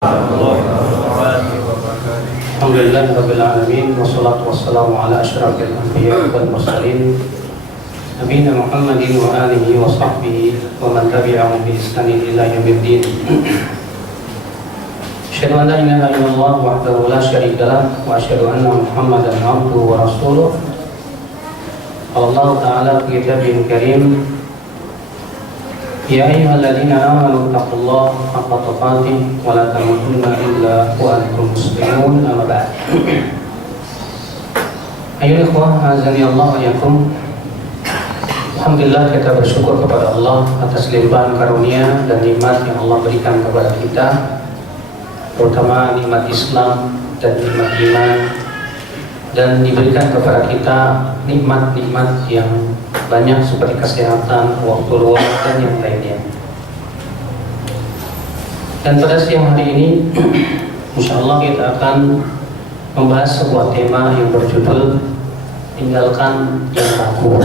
Alhamdulillahirabbil alamin wassalatu wassalamu ala asyrafil anbiya'i wal mursalin nabiyina Muhammadin wa alihi wa sahbihi wa man tabi'ahum bi ihsanin ila yaumiddin. Asyhadu an la ilaha illallah wahdahu la syarika lah wa asyhadu anna Muhammadan abduhu wa rasuluh. Allah Ta'ala fi kitabihil karim, ya ayyuhalladzina amanu taqullaha haqqa tuqatih wa la tamutunna illa wa antum muslimun. Amma ba'd. Ayyuhal ikhwah, azani Allah wa iyyakum. Alhamdulillah, kita bersyukur kepada Allah atas limpahan karunia dan nikmat yang Allah berikan kepada kita, terutama nikmat Islam dan nikmat iman, dan diberikan kepada kita nikmat-nikmat yang banyak seperti kesehatan, waktu luang, dan yang lainnya. Dan pada siang hari ini insyaallah kita akan membahas sebuah tema yang berjudul tinggalkan yang ragu.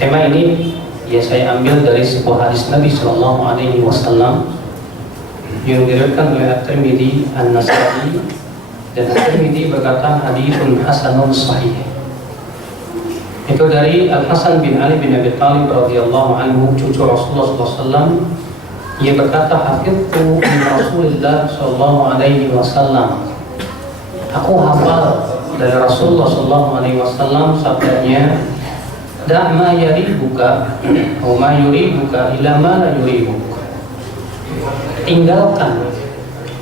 Tema ini saya ambil dari sebuah hadis Nabi Sallallahu Alaihi Wasallam yang diriwayatkan oleh At-Tirmidzi, An-Nasa'i, dan At-Tirmidzi berkata haditsun hasanun sahih. Itu dari Al-Hasan bin Ali bin Abi Thalib radhiyallahu anhu, cucu Rasulullah SAW. Ia berkata, hafidtu min Rasulillah sallallahu alaihi wasallam. Aku hafal dari Rasulullah sallallahu alaihi wasallam sabdanya, da' ma yaribuka wa ma yuribuka ila ma la yuribuk. Tinggalkan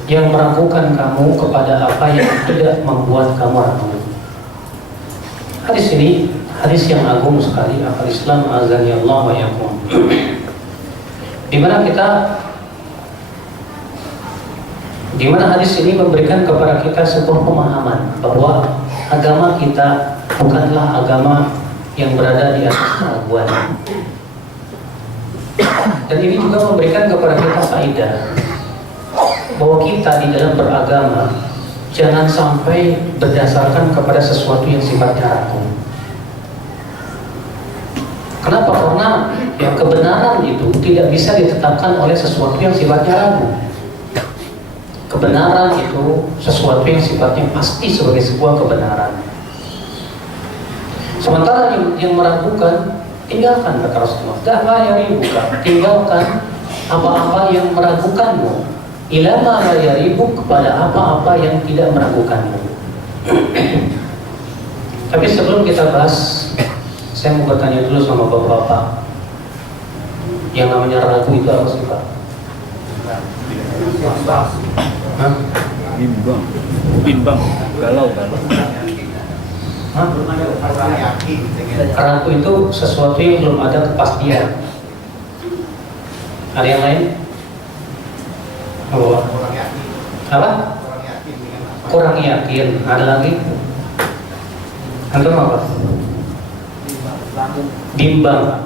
yang meragukan kamu kepada apa yang tidak membuat kamu ragu. Hadis ini hadis yang agung sekali, akal Islam azani Allah wa iyyakum. Di mana hadis ini memberikan kepada kita sebuah pemahaman bahwa agama kita bukanlah agama yang berada di atas keraguan. Dan ini juga memberikan kepada kita faedah bahwa kita di dalam beragama jangan sampai berdasarkan kepada sesuatu yang sifatnya ragu. Kenapa? Karena kebenaran itu tidak bisa ditetapkan oleh sesuatu yang sifatnya ragu. Kebenaran itu sesuatu yang sifatnya pasti sebagai sebuah kebenaran. Sementara yang meragukan, tinggalkan, kata Rasulullah. Da'ma yaribuka, tinggalkan apa-apa yang meragukanmu. Ila ma la yaribuk, kepada apa-apa yang tidak meragukanmu. Tapi sebelum kita bahas, saya mau bertanya dulu sama bapak-bapak, yang namanya ragu itu apa sih Pak? Bimbang, galau. Ragu itu sesuatu yang belum ada kepastian. Ada yang lain? Apa? Kurang yakin. Ada lagi? Antum apa? Bimbang.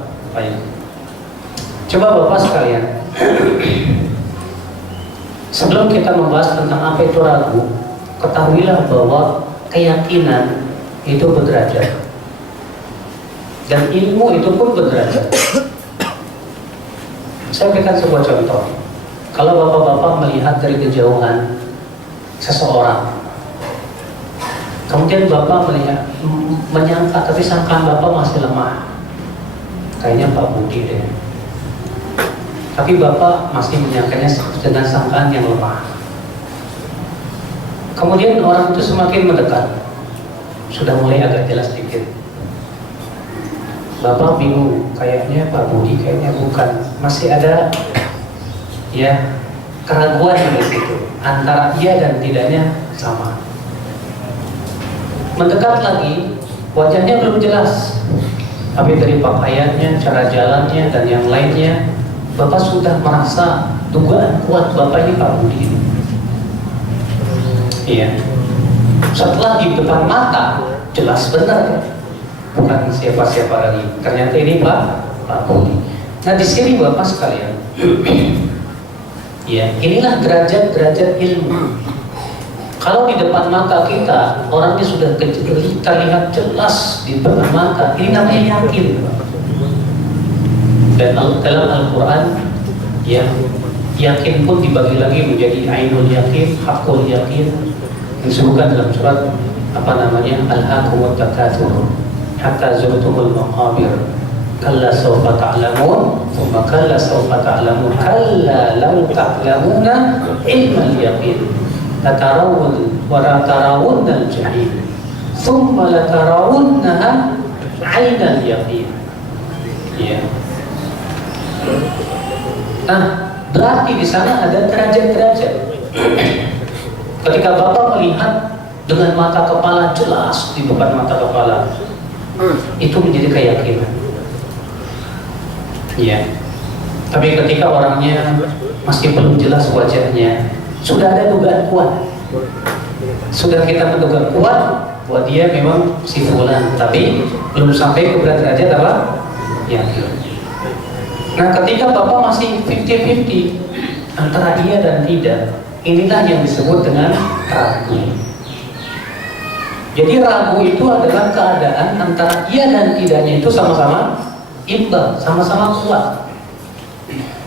Coba Bapak sekalian, sebelum kita membahas tentang apa itu ragu, ketahuilah bahwa keyakinan itu berderajat dan ilmu itu pun berderajat. Saya berikan sebuah contoh. Kalau bapak-bapak melihat dari kejauhan seseorang, kemudian bapak menyangka, tapi sangkaan bapak masih lemah, kayaknya Pak Budi deh, tapi bapak masih menyangkanya dengan sangkaan yang lemah. Kemudian orang itu semakin mendekat, sudah mulai agak jelas sedikit. Bapak bingung, kayaknya Pak Budi, kayaknya bukan, masih ada keraguan di situ antara iya dan tidaknya sama. Mendekat lagi, wajahnya belum jelas, tapi dari pakaiannya, cara jalannya, dan yang lainnya, Bapak sudah merasa dugaan kuat Bapak ini Pak Budi. Iya. Setelah di depan mata, jelas benar, bukan siapa-siapa lagi. Ternyata ini Pak Budi. Nah di sini Bapak sekalian, inilah derajat-derajat ilmu. Kalau di depan mata kita orangnya sudah terlihat jelas di depan mata, ini namanya yakin. Dan dalam Al-Quran Yakin pun dibagi lagi menjadi ainul yakin, hakul yakin, disebutkan dalam surat Al-Hakumut Takatsur hatta zurtumul maqabir kalla sawfa ta'lamun thumma kalla sawfa ta'lamun kalla law ta'lamuna ilmal yaqin latarawun wa latarawunnal jahim thumma latarawunnaha 'ainal yaqin. Ya. Nah, berarti di sana ada derajat-derajat. Ketika Bapak melihat dengan mata kepala jelas di depan mata kepala, itu menjadi keyakinan. Ya. Tapi ketika orangnya masih belum jelas wajahnya, sudah ada dugaan kuat. Sudah kita menduga kuat buat dia memang si fulan, tapi belum sampai ke derajat apa? Yakin. Nah, ketika Bapak masih 50-50 antara iya dan tidak, inilah yang disebut dengan ragu. Jadi ragu itu adalah keadaan antara iya dan tidaknya itu sama-sama imbang, sama-sama kuat.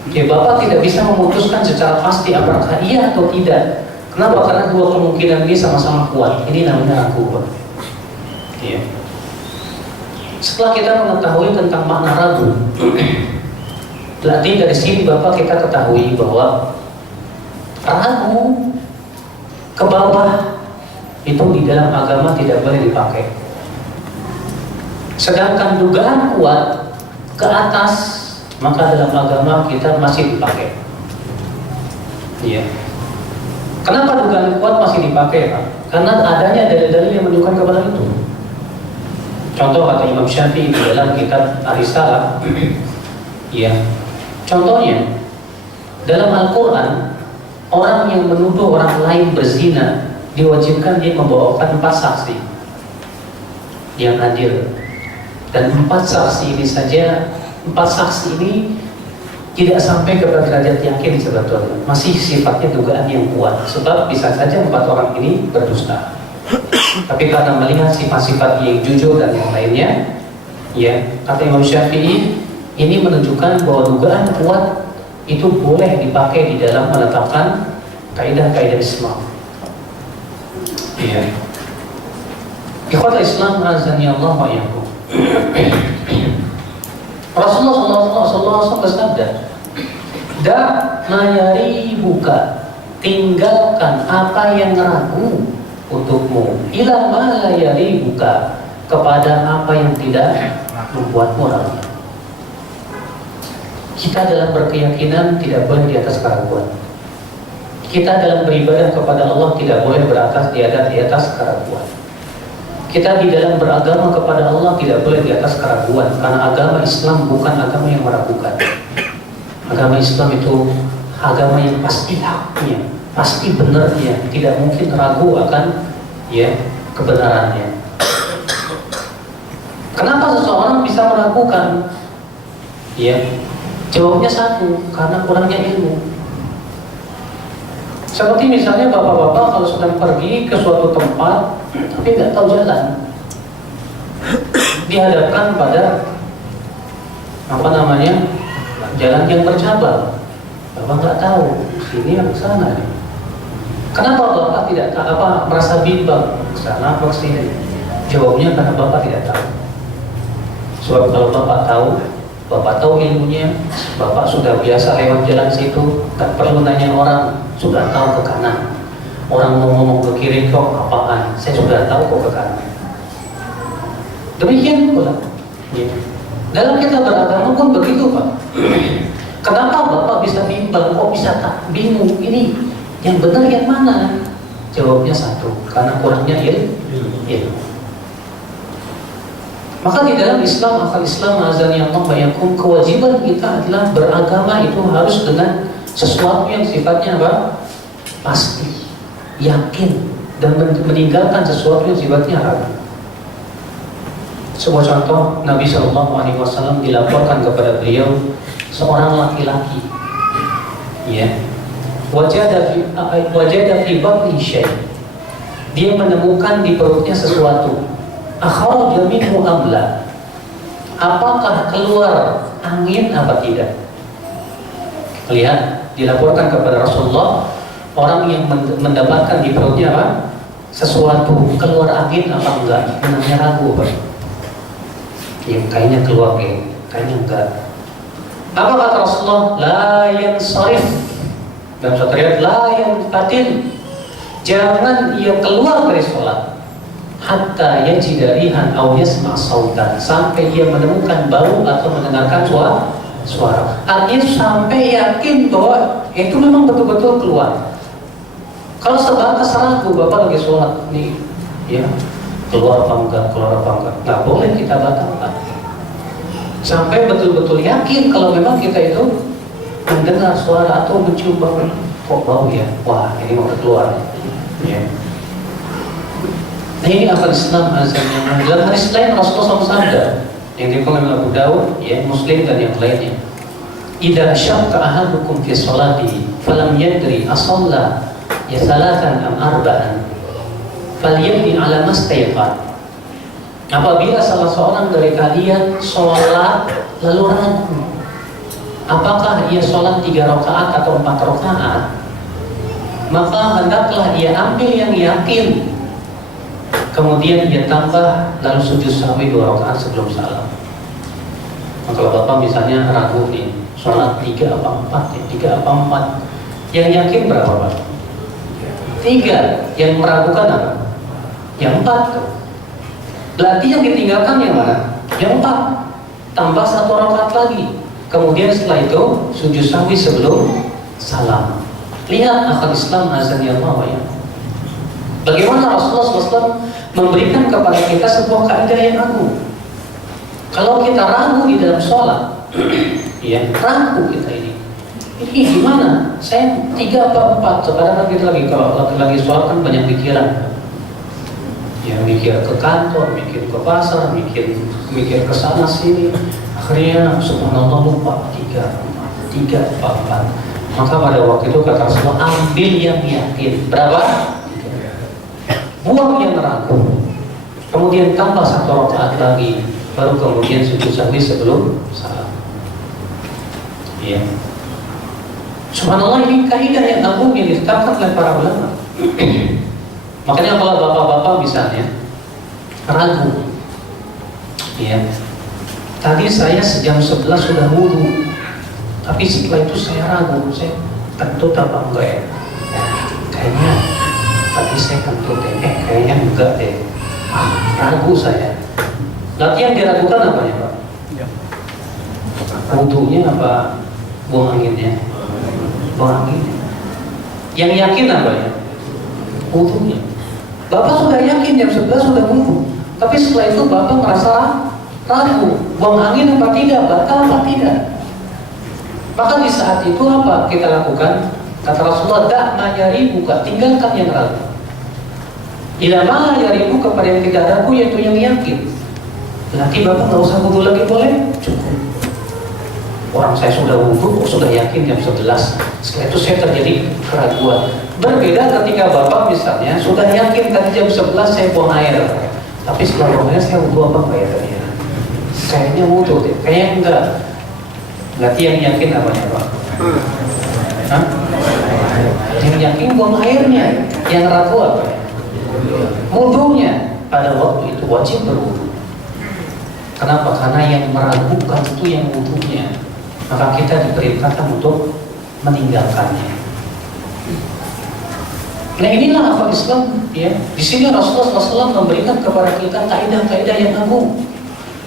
Oke, Bapak tidak bisa memutuskan secara pasti apakah iya atau tidak. Kenapa? Karena dua kemungkinan ini sama-sama kuat. Ini namanya ragu, Pak. Ya. Setelah kita mengetahui tentang makna ragu, berarti dari sini Bapak kita ketahui bahwa ragu ke bawah itu di dalam agama tidak boleh dipakai. Sedangkan dugaan kuat ke atas, maka dalam agama kita masih dipakai. Iya. Kenapa dugaan kuat masih dipakai, Pak? Karena adanya dalil-dalil yang menunjukkan kepada itu. Contoh kata Imam Syafi'i di dalam kitab Ar-Risalah. Ya. Contohnya dalam Al-Quran, orang yang menuduh orang lain berzina diwajibkan dia membawakan 4 saksi yang hadir. Dan 4 saksi ini saja, 4 saksi ini tidak sampai kepada derajat yakin sebetulnya, masih sifatnya dugaan yang kuat. Sebab bisa saja 4 orang ini berdusta. Tapi karena melihat sifat-sifat yang jujur dan yang lainnya, ya, kata Imam Syafi'i, ini menunjukkan bahwa dugaan kuat itu boleh dipakai di dalam menetapkan kaidah-kaidah Islam. Ya. Ikhwatul Islam azani Allah wa iyyakum. Rasulullah SAW bersabda, "Da mayari buka, tinggalkan apa yang ragu untukmu, ila ma la yari buka, kepada apa yang tidak membuatmu ragu." Kita dalam berkeyakinan tidak boleh di atas keraguan. Kita dalam beribadah kepada Allah tidak boleh di atas keraguan. Kita di dalam beragama kepada Allah tidak boleh di atas keraguan, karena agama Islam bukan agama yang meragukan. Agama Islam itu agama yang pasti haknya, pasti benarnya, tidak mungkin ragu akan ya kebenarannya. Kenapa seseorang bisa meragukan? Ya, jawabnya satu, karena kurangnya ilmu. Seperti misalnya bapak-bapak kalau sedang pergi ke suatu tempat tapi nggak tahu jalan, dihadapkan pada jalan yang bercabang, bapak nggak tahu sini atau sana. Kenapa bapak tidak merasa bimbang sana atau sini? Jawabnya karena bapak tidak tahu. Sebab kalau bapak tahu ilmunya, bapak sudah biasa lewat jalan situ, tak perlu nanya orang, sudah tahu ke kanan. Orang mau ngomong ke kiri kok apaan, saya sudah tahu kok ke kanan. Demikian pula ya. Dalam kita beragama pun begitu, Pak. Kenapa bapak bisa bimbang, kok bisa tak bingung, ini yang benar yang mana? Jawabnya satu, karena kurangnya ilmu. Maka di dalam Islam, akal Islam azani Allah bayakum, kewajiban kita adalah beragama itu harus dengan sesuatu yang sifatnya apa? Pasti, yakin, dan meninggalkan sesuatu yang sifatnya ragu. Sebuah contoh, Nabi SAW dilaporkan kepada beliau seorang laki-laki, ya, wajada fi batni syai', dia menemukan di perutnya sesuatu. Akhraja minhu amla, apakah keluar angin apa tidak? Lihat, dilaporkan kepada Rasulullah, orang yang mendapatkan di perutnya apa? Sesuatu, keluar angin apa enggak? Menangnya ragu, Pak. Ya, kayaknya keluar, kayaknya enggak. Apa kata Rasulullah? La yansarif. Dalam satu riwayat, la yanfatil. Jangan ia keluar dari sholat hatta yajida rihan aw yasma' sautan, sampai ia menemukan bau atau mendengarkan suara. Artinya sampai yakin bahwa itu memang betul-betul keluar. Kalau sebatas ragu, Bapak lagi sholat nih, ya keluar apa enggak, nggak boleh kita batalkan. Sampai betul-betul yakin kalau memang kita itu mendengar suara atau mencium bau, kok bau ya, wah ini mau keluar. Ya. Nah ini akal Islam azamnya. Dalam hadis lain Rasulullah SAW yang diriwayatkan oleh Abu Dawud, ya, Muslim dan yang lainnya. Idza syaqqa ahadukum fi sholati falam yadri asalla ya salatan am arba'an falyabni ala mastayqan. Apabila salah seorang dari kalian sholat lalu ragu apakah ia sholat 3 rakaat atau 4 rakaat, maka hendaklah ia ambil yang yakin, kemudian ia tambah lalu sujud sahwi 2 rakaat sebelum salam. Maka kalau Bapak misalnya ragu nih, sholat 3 apa 4 ya, 3 apa 4, yang yakin berapa Pak? 3, yang meragukan apa? Yang 4. Berarti yang ditinggalkan yang mana? Yang 4, tambah 1 rakaat lagi, kemudian setelah itu sujud sahwi sebelum salam. Lihat akal Islam azan ya Allah ya. Bagaimana Rasulullah SAW memberikan kepada kita sebuah kaidah yang agung. Kalau kita ragu di dalam sholat, ya ragu kita ini gimana? Saya 3 apa 4? Sekarang kita lagi kalau lagi sholat kan banyak pikiran. Ya mikir ke kantor, mikir ke pasar, mikir ke sana sini. Akhirnya subhanallah lupa 3 apa 4. Maka pada waktu itu kata Rasulullah, ambil yang yakin. Berapa? Buang yang ragu. Kemudian tambah 1 rakaat lagi, baru kemudian sujud sahwi sebelum salam. Iya. Subhanallah, ini kaidah yang agung yang ditetapkan oleh para ulama. Makanya kalau bapak-bapak misalnya ragu, ya, tadi saya jam 11 sudah wudu, tapi setelah itu saya ragu, saya kentut apa enggak ya? Kayaknya tadi saya kentut kayaknya enggak deh. Ragu saya. Berarti yang diragukan apa ya Pak? Wudunya apa buang anginnya? Buang anginnya. Yang yakin apa ya? Wudunya. Bapak sudah yakin jam 11 sudah wudu, tapi setelah itu Bapak merasa ragu, buang angin apa tidak, batal apa tidak. Maka di saat itu apa kita lakukan? Kata Rasulullah, dak ma yaribuka, tinggalkan yang ragu. Ila ma yaribu, kepada yang tidak ragu, yaitu yang yakin. Berarti Bapak nggak usah wudu lagi, boleh? Cukup. Orang saya sudah wudu, sudah yakin jam 11. Setelah itu saya terjadi keraguan. Berbeda ketika Bapak misalnya sudah yakin tadi jam 11 saya buang air, tapi setelah buang air saya wudu apa enggak ya tadi? Kayaknya wudu deh, kayaknya enggak. Berarti yang yakin apa ya Pak? Hah? Yang yakin buang airnya, yang ragu apa ya? Wudunya. Pada waktu itu wajib berwudu. Kenapa? Karena yang meragukan itu yang wudunya. Maka kita diperintahkan untuk meninggalkannya. Nah inilah akal Islam, ya. Di sini Rasulullah SAW memberikan kepada kita kaidah-kaidah yang agung.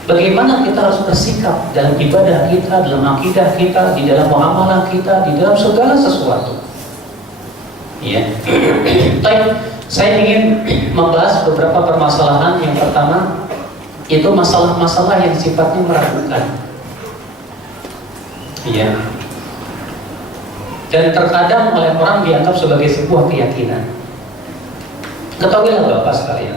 Bagaimana kita harus bersikap dalam ibadah kita, dalam akidah kita, di dalam muamalah kita, di dalam segala sesuatu. Ya. Baik, saya ingin membahas beberapa permasalahan. Yang pertama itu masalah-masalah yang sifatnya meragukan. Ya. Dan terkadang oleh orang dianggap sebagai sebuah keyakinan. Ketahuilah Bapak sekalian,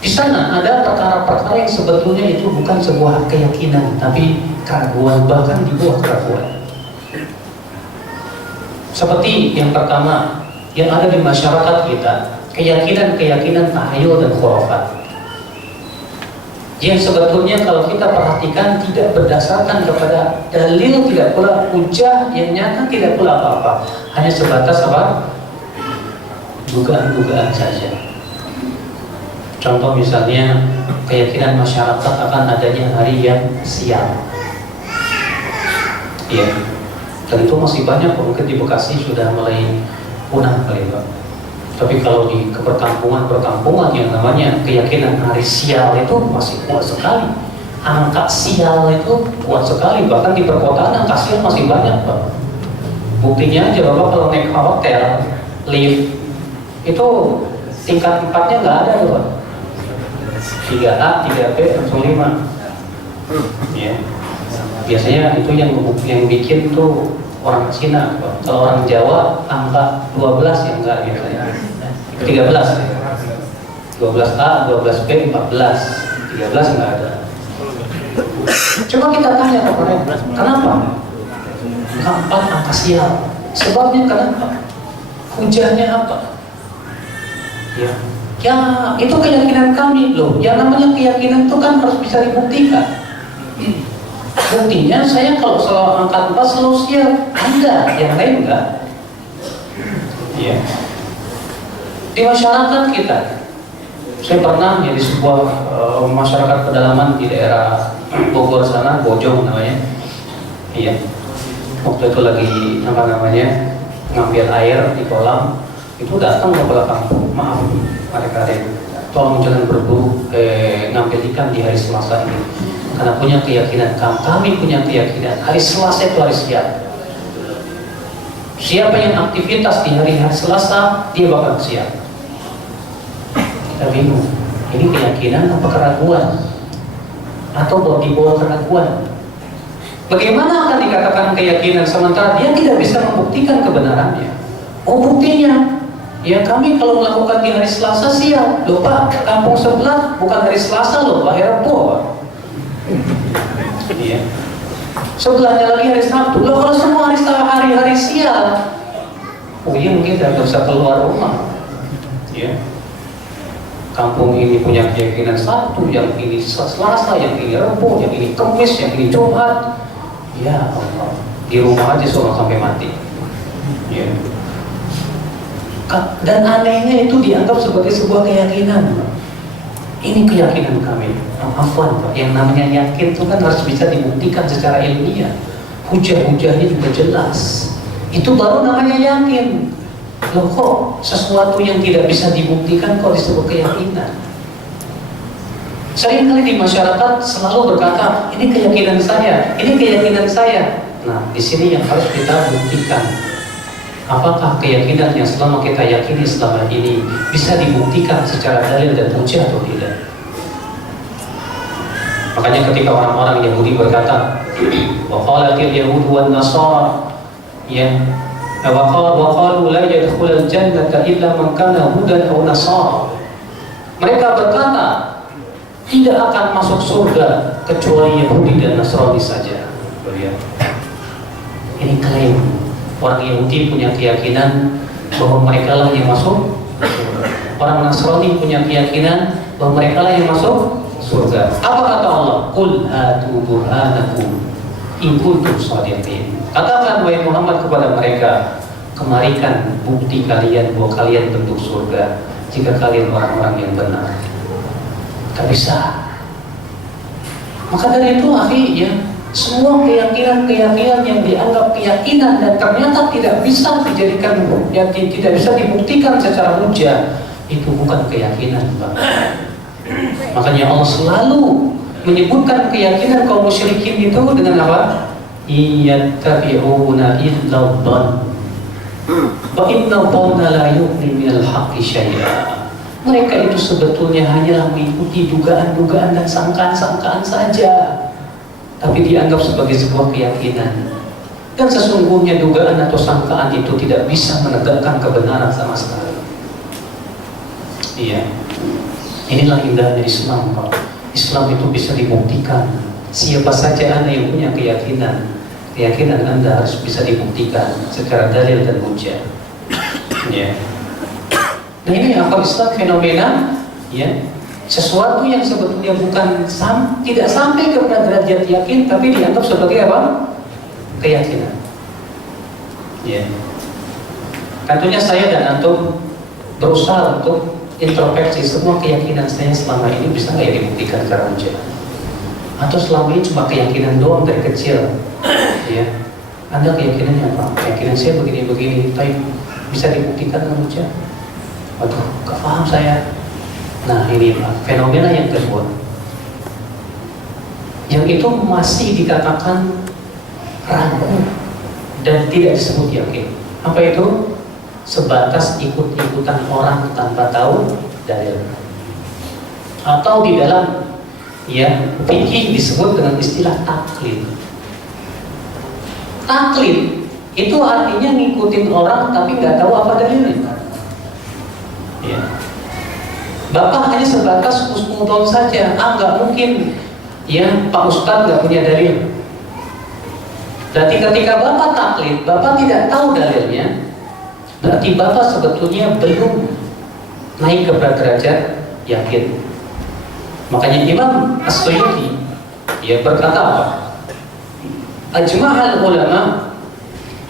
di sana ada perkara-perkara yang sebetulnya itu bukan sebuah keyakinan, tapi keraguan, bahkan di bawah keraguan. Seperti yang pertama yang ada di masyarakat kita, keyakinan-keyakinan tahayul dan khurafat. yang sebetulnya kalau kita perhatikan tidak berdasarkan kepada dalil, tidak pula hujah yang nyata, tidak pula apa-apa, hanya sebatas apa? Dugaan-dugaan saja. Contoh misalnya keyakinan masyarakat akan adanya hari yang sial. Iya. Dan itu masih banyak, mungkin di Bekasi sudah mulai punah kali Pak. Tapi kalau di perkampungan yang namanya keyakinan hari sial itu masih kuat sekali. Angka sial itu kuat sekali, bahkan di perkotaan angka sial masih banyak Pak. Buktinya aja Bapak kalau naik hotel, lift itu tingkat 4-nya nggak ada tuh Pak. 3A, 3B, langsung 5. Ya. Biasanya itu yang bikin tuh orang Cina, kalau orang Jawa angka 12 yang enggak biasanya 13 12A, 12B, 14 13 enggak ada. Coba kita tanya ke mereka, kenapa? Keempat angka sial, sebabnya kenapa? Hujahnya apa? Ya itu keyakinan kami loh. Yang namanya keyakinan itu kan harus bisa dibuktikan. Buktinya saya kalau soal angka 4 selalu siap, Anda yang lain enggak. Ya. Di masyarakat kita, saya pernah ya di sebuah masyarakat pedalaman di daerah Bogor sana, Bojong namanya. Iya. Waktu itu lagi ngambil air di kolam, itu datang kepala kampung, maaf adik-adik, tolong jangan berburu ngambil ikan di hari Selasa ini. Karena punya keyakinan, kami punya keyakinan hari Selasa itu hari siap. Siapa yang aktivitas di hari Selasa, dia bakal siap. Kita bingung, ini keyakinan apa keraguan? Atau di bawah keraguan? Bagaimana akan dikatakan keyakinan sementara dia tidak bisa membuktikan kebenarannya? Oh buktinya, ya kami kalau melakukan di hari Selasa siap. Loh Pak, kampung sebelah bukan hari Selasa loh Pak, hari Rabu Pak. Iya. Sebelahnya lagi hari Sabtu. Loh kalau semua hari sial, oh iya mungkin tidak bisa keluar rumah. Ya. Kampung ini punya keyakinan Sabtu, yang ini Selasa, yang ini Rabu, yang ini Kamis, yang ini Jumat. Ya Allah, di rumah aja seorang sampai mati. Ya. Dan anehnya itu dianggap sebagai sebuah keyakinan. Ini keyakinan kami. Afwan Pak, yang namanya yakin itu kan harus bisa dibuktikan secara ilmiah. Hujah-hujahnya juga jelas. Itu baru namanya yakin. Loh kok sesuatu yang tidak bisa dibuktikan kok disebut keyakinan? Seringkali di masyarakat selalu berkata, ini keyakinan saya, ini keyakinan saya. Nah, di sini yang harus kita buktikan. Apakah keyakinan yang selama kita yakini selama ini bisa dibuktikan secara dalil dan hujah atau tidak? Makanya ketika orang-orang Yahudi berkata, wa qalatil yahudu wan nasara ya wa qalu la yadkhulul jannata illa man kana hudan aw nasara. Mereka berkata, tidak akan masuk surga kecuali Yahudi dan Nasrani saja. Ini klaim. Orang Yahudi punya keyakinan bahwa mereka lah yang masuk surga. Orang Nasrani punya keyakinan bahwa mereka lah yang masuk surga. Apa kata Allah? Qul hatu burhanakum in kuntum shadiqin. Katakan wahai Muhammad kepada mereka, kemarikan bukti kalian bahwa kalian bentuk surga jika kalian orang-orang yang benar. Tak bisa. Maka dari itu akhi ya, semua keyakinan-keyakinan yang dianggap keyakinan dan ternyata tidak bisa dijadikan, yang tidak bisa dibuktikan secara hujah, itu bukan keyakinan Pak. Makanya Allah selalu menyebutkan keyakinan kaum musyrikin itu dengan apa? Iyattabi'una illa dhann wa inna dhanna la yughni minal haqqi syai'a. Mereka itu sebetulnya hanyalah mengikuti dugaan-dugaan dan sangkaan-sangkaan saja, tapi dianggap sebagai sebuah keyakinan. Dan sesungguhnya dugaan atau sangkaan itu tidak bisa menegakkan kebenaran sama sekali. Iya. Inilah indahnya Islam Pak. Islam itu bisa dibuktikan. Siapa saja Anda yang punya keyakinan, keyakinan Anda harus bisa dibuktikan secara dalil dan hujah. Ya. Nah ini akal Islam fenomena ya sesuatu yang sebetulnya tidak sampai kepada derajat yakin, tapi dianggap sebagai apa? Keyakinan. Ya. Tentunya saya dan antum berusaha untuk introspeksi semua keyakinan saya selama ini bisa nggak ya dibuktikan secara ujian? Atau selama ini cuma keyakinan doang dari kecil? Ya. Anda keyakinannya apa? Keyakinan saya begini-begini, tapi bisa dibuktikan dengan ujian? Waduh, gak paham saya. Nah ini Pak, fenomena yang kedua, yang itu masih dikatakan ragu dan tidak disebut yakin. Apa itu? Sebatas ikut-ikutan orang tanpa tahu dalil. Atau di dalam fikih disebut dengan istilah taklid. Taklid itu artinya ngikutin orang tapi nggak tahu apa dalilnya. Ya. Bapak hanya sebatas husnudon saja, nggak mungkin ya Pak Ustadz nggak punya dalil. Berarti ketika Bapak taklid, Bapak tidak tahu dalilnya, berarti Bapak sebetulnya belum naik ke derajat yakin. Makanya Imam As-Suyuti berkata apa? Ajma'al ulama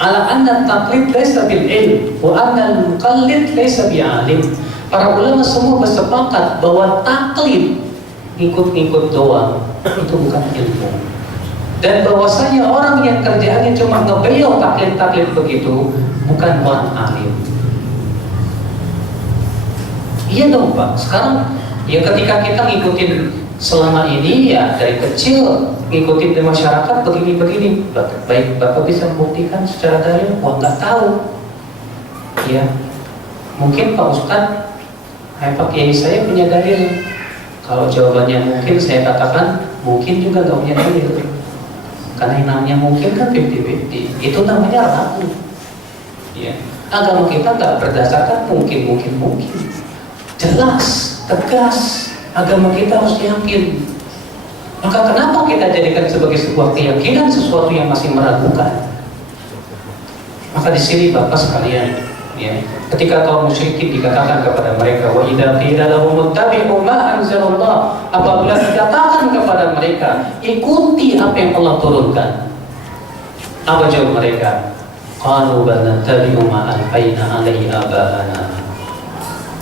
ala anna taklid laysa bil ilm wa anna al-muqallid laysa bi'alim. Para ulama semua bersepakat bahwa taklid, ngikut-ngikut doang, itu bukan ilmu. Dan bahwasanya orang yang kerjaannya cuma ngebelok taklid-taklid begitu bukan orang alim. Iya dong Pak. Sekarang ya ketika kita ngikutin selama ini ya dari kecil ngikutin di masyarakat begini-begini, baik Bapak bisa membuktikan secara dalil? Wah nggak tahu. Ya mungkin Pak Ustadz, Pak Kiai saya punya dalil. Kalau jawabannya mungkin, saya katakan mungkin juga nggak punya dalil. Karena yang namanya mungkin kan 50-50. Itu namanya ragu. Ya. Agama kita nggak berdasarkan mungkin. Jelas, tegas. Agama kita harus yakin. Maka kenapa kita jadikan sebagai sebuah keyakinan sesuatu yang masih meragukan? Maka di sini Bapak sekalian, ya, ketika kaum musyrikin dikatakan kepada mereka, wa idza qila lahum ittabi'u ma anzalallah, apabila dikatakan kepada mereka ikuti apa yang Allah turunkan, apa jawab mereka? Qalu bal nattabi'u ma alfaina 'alaihi aba'ana.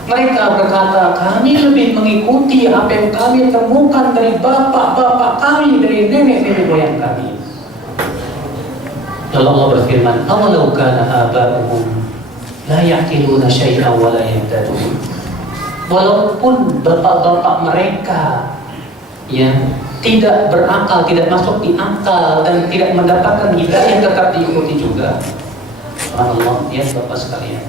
Mereka berkata, kami lebih mengikuti apa yang kami temukan dari bapak-bapak kami, dari nenek-nenek moyang kami. Lalu Allah berfirman, awalau kana aba'uhum la yaqiluna syai'an wa la yahtadun. Walaupun bapak-bapak mereka tidak berakal, tidak masuk di akal dan tidak mendapatkan hidayah, tetap diikuti juga. Subhanallah, ya Bapak sekalian.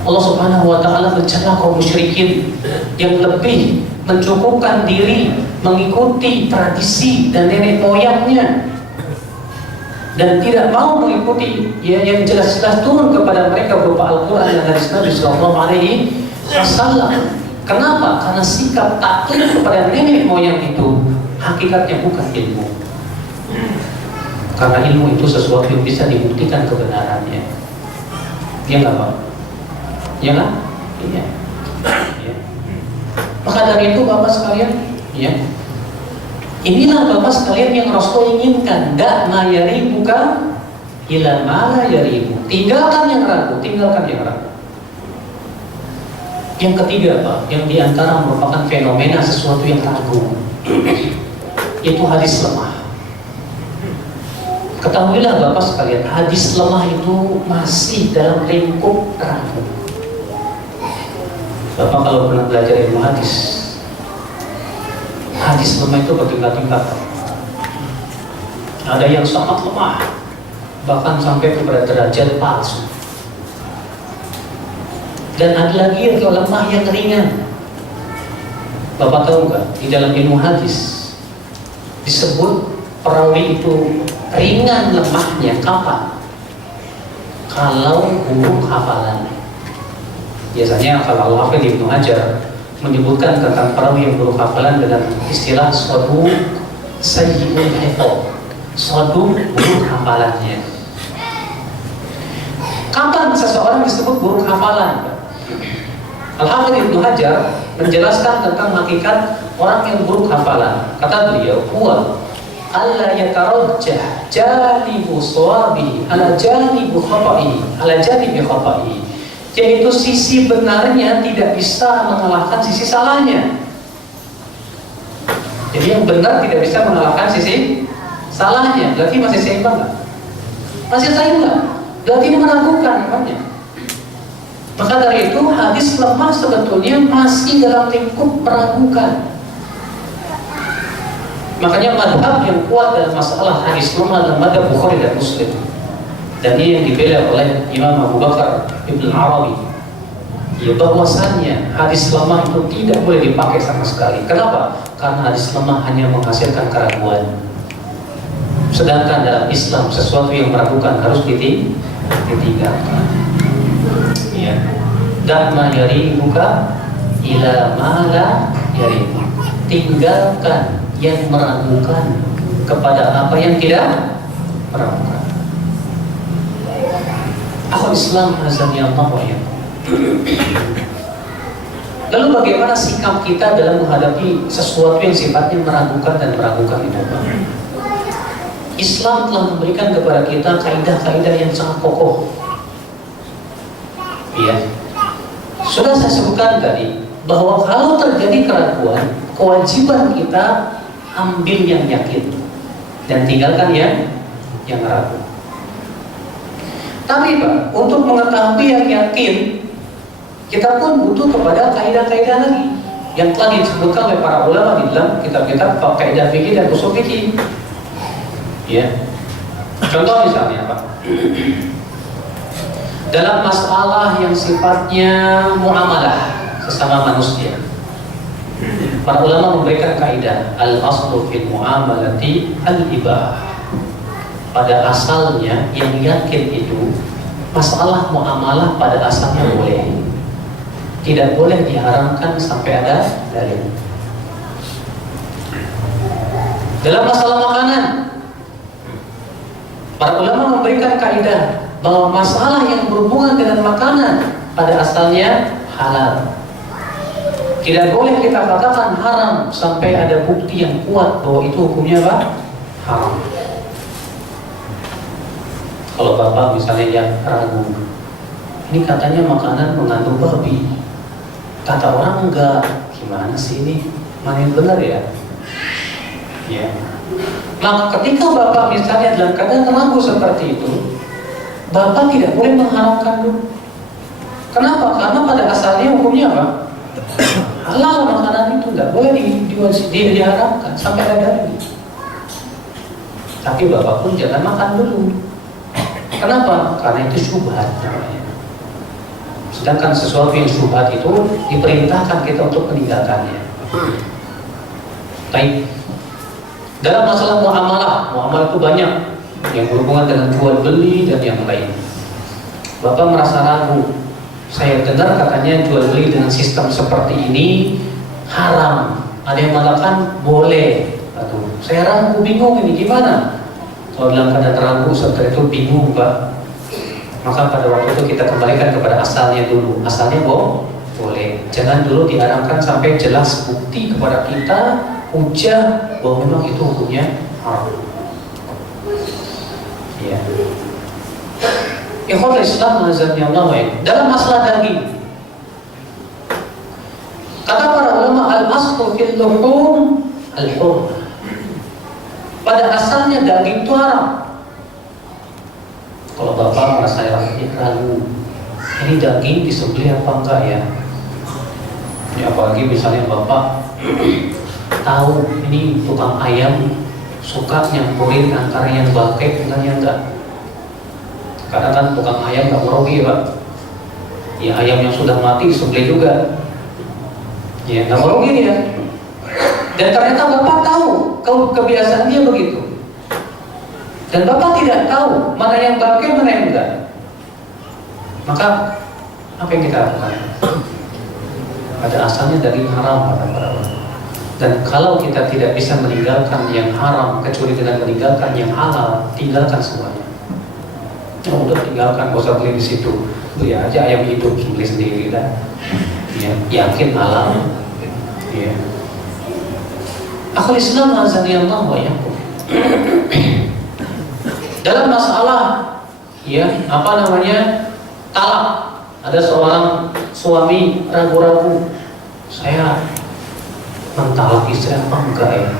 Allah Subhanahu wa taala mencela kaum musyrikin yang lebih mencukupkan diri mengikuti tradisi dan nenek moyangnya dan tidak mau mengikuti yang jelas-jelas turun kepada mereka berupa Al-Quran dan hadis Nabi Sallallahu Alaihi Wasallam. Kenapa? Karena sikap taklid kepada nenek moyang itu hakikatnya bukan ilmu. Karena ilmu itu sesuatu yang bisa dibuktikan kebenarannya. Ya nggak Pak? Ya kan? Iya. Maka dari itu Bapak sekalian, inilah Bapak sekalian yang Rasul inginkan. Dak ma yaribuka ila ma la yaribu. Tinggalkan yang ragu, tinggalkan yang ragu. Yang ketiga Pak, yang diantara merupakan fenomena sesuatu yang ragu, itu hadis lemah. Ketahuilah Bapak sekalian, hadis lemah itu masih dalam lingkup ragu. Bapak kalau pernah belajar ilmu hadis, hadis lemah itu bertingkat-tingkat. Ada yang sangat lemah, bahkan sampai kepada derajat palsu. Dan ada lagi yang lemah yang ringan. Bapak tahu nggak? Di dalam ilmu hadis disebut perawi itu ringan lemahnya kapan? Kalau buruk hafalan. Biasanya kalau Al-Hafidz Ibnu Hajar menyebutkan tentang perawi yang buruk hafalan dengan istilah saduq sayyi'ul hifdz. Saduq buruk hafalannya. Kapan seseorang disebut buruk hafalan? Al-Hafidz Ibnu Hajar menjelaskan tentang hakikat orang yang buruk hafalan. Kata beliau, huwa alla yatarajjah janibu shawabihi ala janibu khata'ihi, yaitu sisi benarnya tidak bisa mengalahkan sisi salahnya. Jadi yang benar tidak bisa mengalahkan sisi salahnya. Berarti masih seimbang nggak? Masih seimbang. Berarti ini meragukan imannya. Maka dari itu hadis lemah sebetulnya masih dalam lingkup meragukan. Makanya madhab yang kuat dalam masalah hadis lemah adalah madhab Bukhari dan Muslim. Dan ini yang dibela oleh Imam Abu Bakar Ibn Arabi, ya bahwasannya hadis lemah itu tidak boleh dipakai sama sekali. Kenapa? Karena hadis lemah hanya menghasilkan keraguan. Sedangkan dalam Islam sesuatu yang meragukan harus ditinggalkan. Ya. Dan ma yaribuka ila ma la yaribu. Tinggalkan yang meragukan kepada apa yang tidak meragukan. Akhul Islam azani Allah wa iyyakum. Lalu bagaimana sikap kita dalam menghadapi sesuatu yang sifatnya meragukan dan meragukan itu? Islam telah memberikan kepada kita kaidah-kaidah yang sangat kokoh. Ya, sudah saya sebutkan tadi bahwa kalau terjadi keraguan, kewajiban kita ambil yang yakin dan tinggalkan yang ragu. Tapi Pak, untuk mengetahui yang yakin, kita pun butuh kepada kaidah-kaidah lagi yang telah disebutkan oleh para ulama di dalam kitab-kitab kaidah fikih dan usul fikih. Ya. Contoh misalnya Pak, dalam masalah yang sifatnya muamalah sesama manusia, para ulama memberikan kaidah al-aslu fil muamalati al-ibah. Pada asalnya yang yakin itu masalah muamalah pada asalnya boleh, tidak boleh diharamkan sampai ada dalil. Dalam masalah makanan, para ulama memberikan kaidah bahwa masalah yang berhubungan dengan makanan pada asalnya halal. Tidak boleh kita katakan haram sampai ada bukti yang kuat bahwa itu hukumnya apa? Haram. Kalau bapak misalnya yang ragu, ini katanya makanan mengandung babi, kata orang enggak, gimana sih ini? Mana yang benar ya? Ya. Maka ketika bapak misalnya dalam keadaan ragu seperti itu, bapak tidak boleh mengharamkan dulu. Kenapa? Karena pada asalnya hukumnya apa? Halal makanan itu, tidak boleh diharamkan sampai ada dalil. Tapi bapak pun jangan makan dulu. Kenapa? Karena itu syubhat namanya. Sedangkan sesuatu yang syubhat itu diperintahkan kita untuk meninggalkannya. Baik. Dalam masalah muamalah itu banyak yang berhubungan dengan jual beli dan yang lain. Bapak merasa ragu, saya dengar katanya jual beli dengan sistem seperti ini haram. Ada yang mengatakan boleh. Aduh, saya ragu, bingung ini gimana? Kalau dalam keadaan ragu seperti itu bingung Pak, maka pada waktu itu kita kembalikan kepada asalnya dulu. Asalnya boleh. Jangan dulu diharamkan sampai jelas bukti kepada kita, hujah bahwa memang itu hukumnya haram. Ya. Ikhwatul Islam azani Allah wa iyyakum. Dalam masalah daging, kata para ulama al-aslu fil luhum al-hurmah. Pada asalnya daging itu haram. Kalau bapak merasa ragu, ini daging disembelih apa enggak ya? Ya apalagi misalnya bapak tahu ini tukang ayam suka nyampurin antara yang bangkai dengan yang enggak. Kadang kan tukang ayam enggak merugi Pak. Ya ayam yang sudah mati disembelih juga. Ya enggak merugi dia. Dan ternyata bapak tahu kebiasaan dia begitu. Dan bapak tidak tahu mana yang bangkai mana yang enggak. Maka apa yang kita lakukan? Pada asalnya daging haram kata para ulama. Dan kalau kita tidak bisa meninggalkan yang haram kecuali dengan meninggalkan yang halal, tinggalkan semuanya. Ya udah tinggalkan, gak usah beli di situ. Beli aja ayam hidup, beli sendiri dah. ya, yakin alam, ya. Akhul Islam azanillah wa yakum. Dalam masalah, ya, apa namanya, talak, ada seorang suami ragu-ragu, saya mentalak istri apa enggak ya?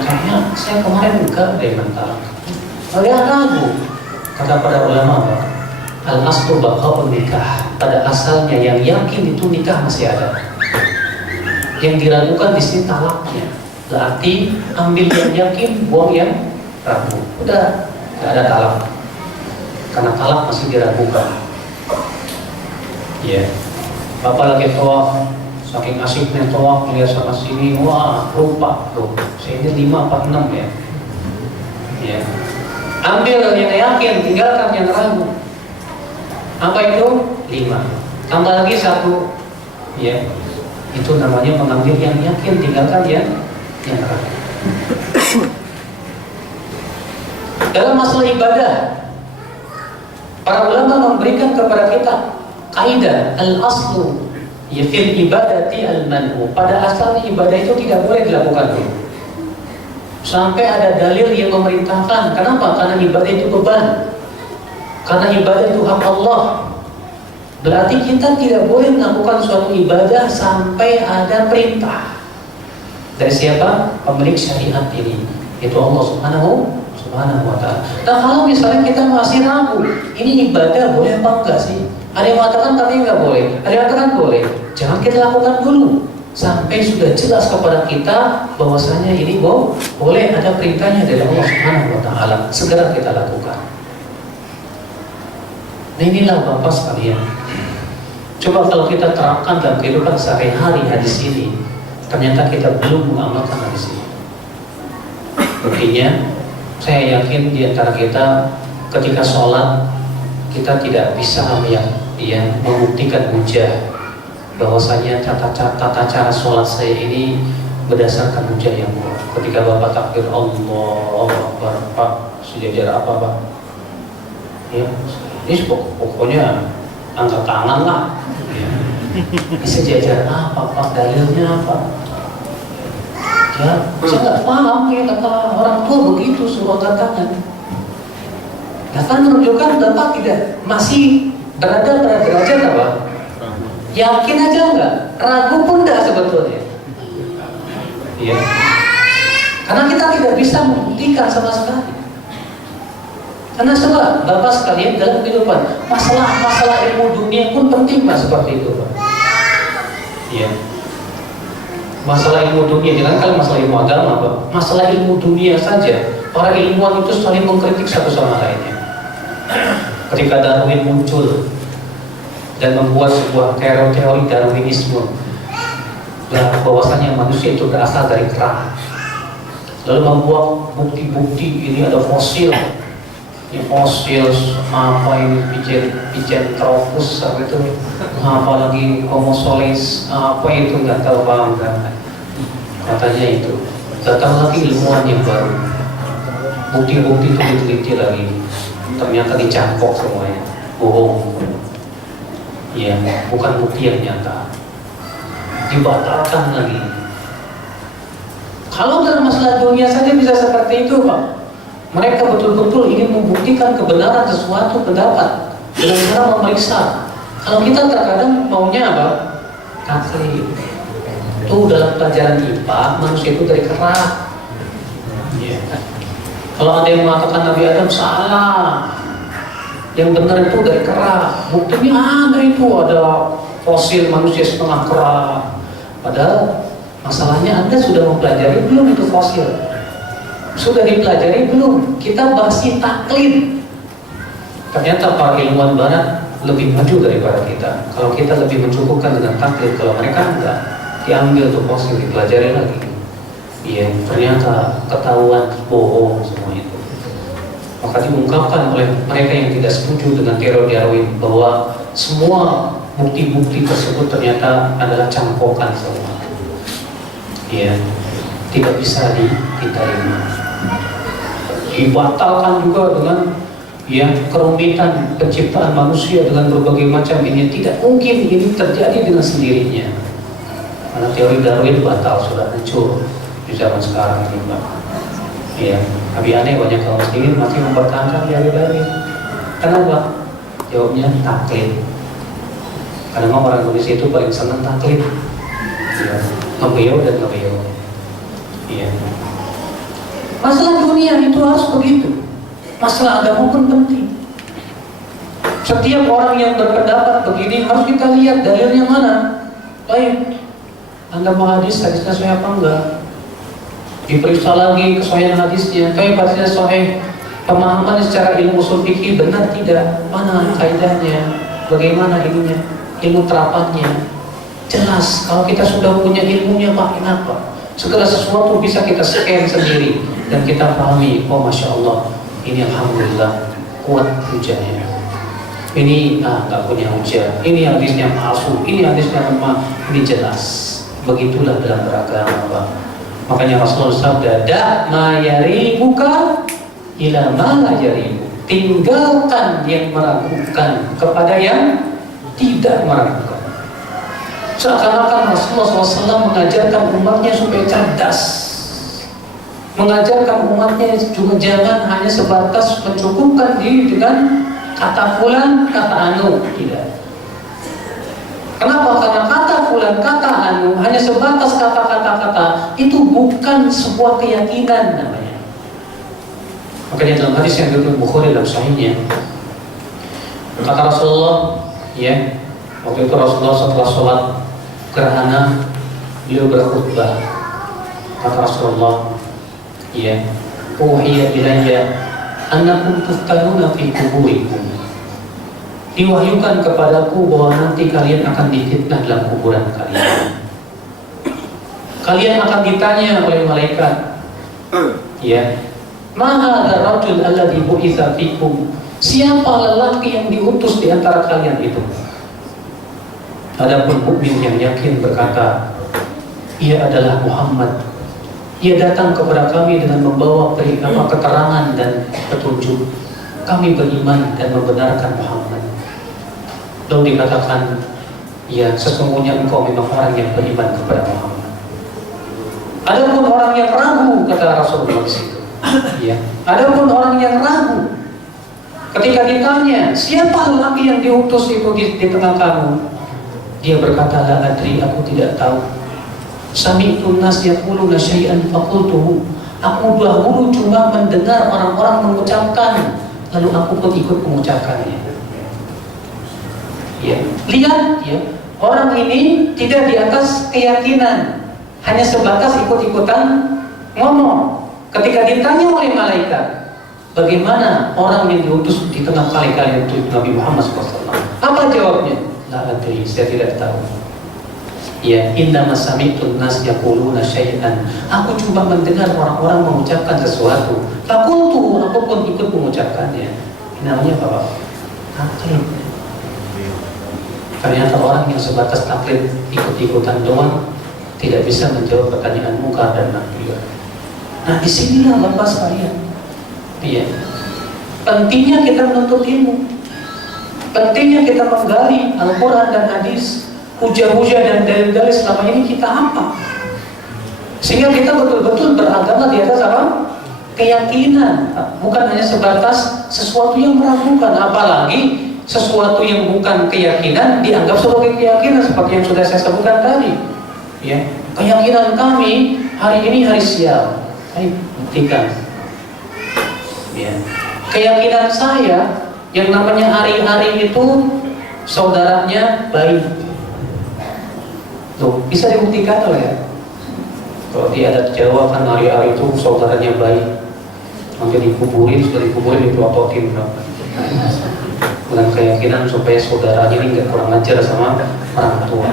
Kayaknya saya kemarin enggak deh mentalak. Saya ragu. Kata para ulama, al-aslu baqa'un nikah. Pada asalnya yang yakin itu nikah masih ada. Yang diragukan di sini talaknya. Berarti ambil yang yakin, buang yang ragu. Udah, nggak ada talak. Karena talak masih diragukan. Ya, bapak lagi tawaf, saking asiknya tawaf melihat sana sini, wah lupa loh. Saya ini 5 apa 6 ya. Ya. Ambil yang yakin, tinggalkan yang ragu. Apa itu? 5. Tambah lagi 1. Ya. Itu namanya mengambil yang yakin, tinggalkan yang ragu. Dalam masalah ibadah, para ulama memberikan kepada kita kaidah al-aslu ya fil ibadati al-man'u. Pada asalnya ibadah itu tidak boleh dilakukan dulu sampai ada dalil yang memerintahkan. Kenapa? Karena ibadah itu beban. Karena ibadah itu hak Allah. Berarti kita tidak boleh melakukan suatu ibadah sampai ada perintah dari siapa? Pemilik syariat ini, itu Allah Subhanahu wa ta'ala. Nah, kalau misalnya kita masih ragu, ini ibadah boleh apa enggak sih? Ada yang mengatakan katanya enggak boleh, ada yang mengatakan boleh. Jangan kita lakukan dulu sampai sudah jelas kepada kita bahwasanya ini boleh, ada perintahnya dari Allah Subhanahu wa ta'ala. Segera kita lakukan. Nah, inilah Bapak sekalian. Coba kalau kita terapkan dalam kehidupan sehari-hari hadis ini, ternyata kita belum mengamalkan hadis ini. Buktinya, saya yakin di antara kita ketika sholat kita tidak bisa membuktikan hujah bahwasanya tata cara sholat saya ini berdasarkan hujah yang kuat. Ketika Bapak takbir Allahu Akbar, Pak, sejajar apa Pak? Ya, ini pokoknya angkat tangan lah. Ya. Sejajar apa Pak? Dalilnya apa? Ya, saya nggak paham ya, kata orang tua begitu suruh angkat tangan. Datang menunjukkan Bapak tidak masih berada pada derajat apa? Yakin aja enggak, ragu pun enggak sebetulnya. Iya. Karena kita tidak bisa membuktikan sama sekali. Karena sebab Bapak sekalian dalam kehidupan masalah ilmu dunia pun penting Pak, seperti itu Pak. Iya. Masalah ilmu dunia, jangan kalau masalah ilmu agama Pak. Masalah ilmu dunia saja, para ilmuwan itu saling mengkritik satu sama lainnya. Ketika Darwin muncul dan membuat sebuah teori Darwinisme bahwasanya manusia itu berasal dari kera, lalu membuat bukti-bukti ini ada fosil, ini fosil apa ini Pithecanthropus apa itu, apa lagi Homo solis apa itu nggak tahu paham kan, katanya itu. Datang lagi ilmuwan yang baru, bukti-bukti itu diteliti lagi, ternyata dicangkok semuanya, bohong. Ya, bukan bukti yang nyata, dibatalkan lagi. Kalau dalam masalah dunia saja bisa seperti itu Pak. Mereka betul-betul ingin membuktikan kebenaran sesuatu pendapat dengan cara memeriksa. Kalau kita terkadang maunya apa? Taklid. Itu dalam pelajaran IPA, manusia itu dari kera. Ya. Kalau ada yang mengatakan Nabi Adam salah, yang benar itu dari kera, buktinya ada itu, ada fosil manusia setengah kera. Padahal masalahnya Anda sudah mempelajari belum itu fosil? Sudah dipelajari belum? Kita masih taklid. Ternyata para ilmuwan barat lebih maju daripada kita. Kalau kita lebih mencukupkan dengan taklid, kalau mereka enggak, diambil tuh fosil, dipelajari lagi. Iya, ternyata ketahuan bohong semua itu. Maka diungkapkan oleh mereka yang tidak setuju dengan teori Darwin bahwa semua bukti-bukti tersebut ternyata adalah cangkokan semua. Ya, tidak bisa diterima. Dibatalkan juga dengan ya, kerumitan penciptaan manusia dengan berbagai macam ini tidak mungkin ini terjadi dengan sendirinya. Karena teori Darwin batal, sudah hancur di zaman sekarang ini, Pak. Ya, tapi aneh banyak kaum muslimin masih mempertahankan teori Darwin. Kenapa? Jawabnya taklid. Karena memang orang Indonesia itu paling senang taklid, ya, ngebeo dan ngebeo. Ya. Masalah dunia itu harus begitu. Masalah agama pun penting. Setiap orang yang berpendapat begini harus kita lihat dalilnya mana. Baik, Anda mau hadisnya sahih apa enggak? Diperiksa lagi kesahihan hadisnya. Tapi hadisnya sahih, pemahaman secara ilmu usul fikih benar tidak? Mana kaidahnya? Bagaimana ininya? Ilmu terapannya? Jelas. Kalau kita sudah punya ilmunya, Pak, kenapa? Segala sesuatu bisa kita scan sendiri dan kita pahami. Oh, masya Allah. Ini alhamdulillah kuat hujahnya. Ini nggak punya hujah. Ini hadisnya palsu. Ini hadisnya lemah. Ini jelas. Begitulah dalam beragama, Pak. Makanya Rasulullah sabda, "Da ma yaribuka ila ma la yaribu." Tinggalkan yang meragukan kepada yang tidak meragukan. Seakan-akan Rasulullah SAW mengajarkan umatnya supaya cerdas. Mengajarkan umatnya juga jangan hanya sebatas mencukupkan diri dengan kata fulan, kata anu. Tidak. Kenapa? Karena kata fulan, kata anu hanya sebatas kata-kata itu bukan sebuah keyakinan namanya. Makanya dalam hadis yang diriwayatkan Bukhari dalam sahihnya, kata Rasulullah, ya, waktu itu Rasulullah setelah sholat gerhana beliau berkhutbah. Kata Rasulullah, ya, uhiya ilayya annakum tuftanuna fi kuburikum. Diwahyukan kepadaku bahwa nanti kalian akan difitnah dalam kuburan kalian. Kalian akan ditanya oleh malaikat, ya, ma hadzal rajul alladzi bu'itsa fikum? Siapa lelaki yang diutus di antara kalian itu? Adapun mukmin yang yakin berkata, ia adalah Muhammad. Ia datang kepada kami dengan membawa keterangan dan petunjuk. Kami beriman dan membenarkan Muhammad. Lalu dikatakan, ya, sesungguhnya engkau memang orang yang beriman kepada Muhammad. Adapun orang yang ragu, kata Rasulullah di situ, ya, adapun orang yang ragu, ketika ditanya siapa lelaki yang diutus itu di tengah kamu, dia berkata, la adri, aku tidak tahu. Sami'tun nas yaquluna syai'an faqultuhu. Aku dahulu cuma mendengar orang-orang mengucapkan, lalu aku pun ikut mengucapkannya. Ya, lihat, ya, orang ini tidak di atas keyakinan, hanya sebatas ikut-ikutan ngomong. Ketika ditanya oleh malaikat, bagaimana orang yang diutus di tengah kalian itu Nabi Muhammad SAW? Apa jawabnya? La adri, saya tidak tahu. Ya, inna masami'tun nas yaquluna syai'an. Aku cuma mendengar orang-orang mengucapkan sesuatu. Fakultu, aku pun ikut mengucapkannya. Ini namanya apa, Pak? Taklid. Ternyata orang yang sebatas taklid, ikut-ikutan doang, tidak bisa menjawab pertanyaan munkar dan nakir. Nah, disinilah Bapak sekalian. Iya. Pentingnya kita menuntut ilmu. Pentingnya kita menggali Al-Quran dan hadis, hujah-hujah dan dalil-dalil selama ini kita apa, sehingga kita betul-betul beragama di atas apa? Keyakinan, bukan hanya sebatas sesuatu yang meragukan. Apalagi sesuatu yang bukan keyakinan dianggap sebagai keyakinan, seperti yang sudah saya sebutkan tadi. Ya, keyakinan kami hari ini hari sial. Ayo buktikan. Ya, keyakinan saya yang namanya hari-hari itu saudaranya bayi. Tuh, bisa dibuktikan oleh ya? Kalau di adat Jawa kan hari-hari itu saudaranya bayi. Nanti dikuburin, sudah dikuburin dipelototin. Dengan keyakinan supaya saudaranya ini nggak kurang ajar sama orang tua.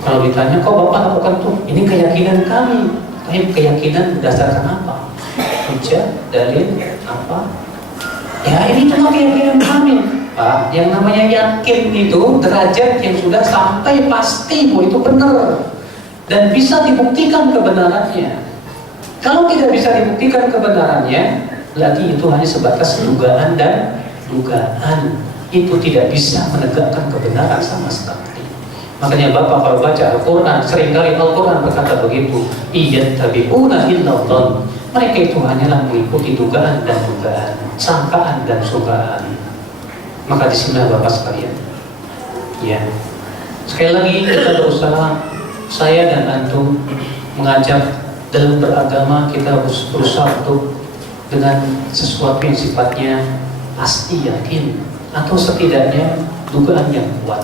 Kalau ditanya, kok Bapak lakukan tuh? Ini keyakinan kami. Tapi keyakinan berdasarkan apa? Hujah, dalil, apa? Ya, ini cuma keyakinan kami. Pak, yang namanya yakin itu derajat yang sudah sampai pasti bahwa itu benar dan bisa dibuktikan kebenarannya. Kalau tidak bisa dibuktikan kebenarannya, lagi itu hanya sebatas dugaan dan dugaan. Itu tidak bisa menegakkan kebenaran sama sekali. Makanya Bapak kalau baca Al-Quran, seringkali Al-Quran berkata begitu, iyattabi'una illa dhann. Mereka itu hanyalah mengikuti dugaan dan dugaan, sangkaan dan sangkaan. Maka disinilah Bapak sekalian, ya, sekali lagi kita berusaha, saya dan antum mengajak dalam beragama, kita harus berusaha untuk dengan sesuatu yang sifatnya pasti, yakin, atau setidaknya dugaan yang kuat.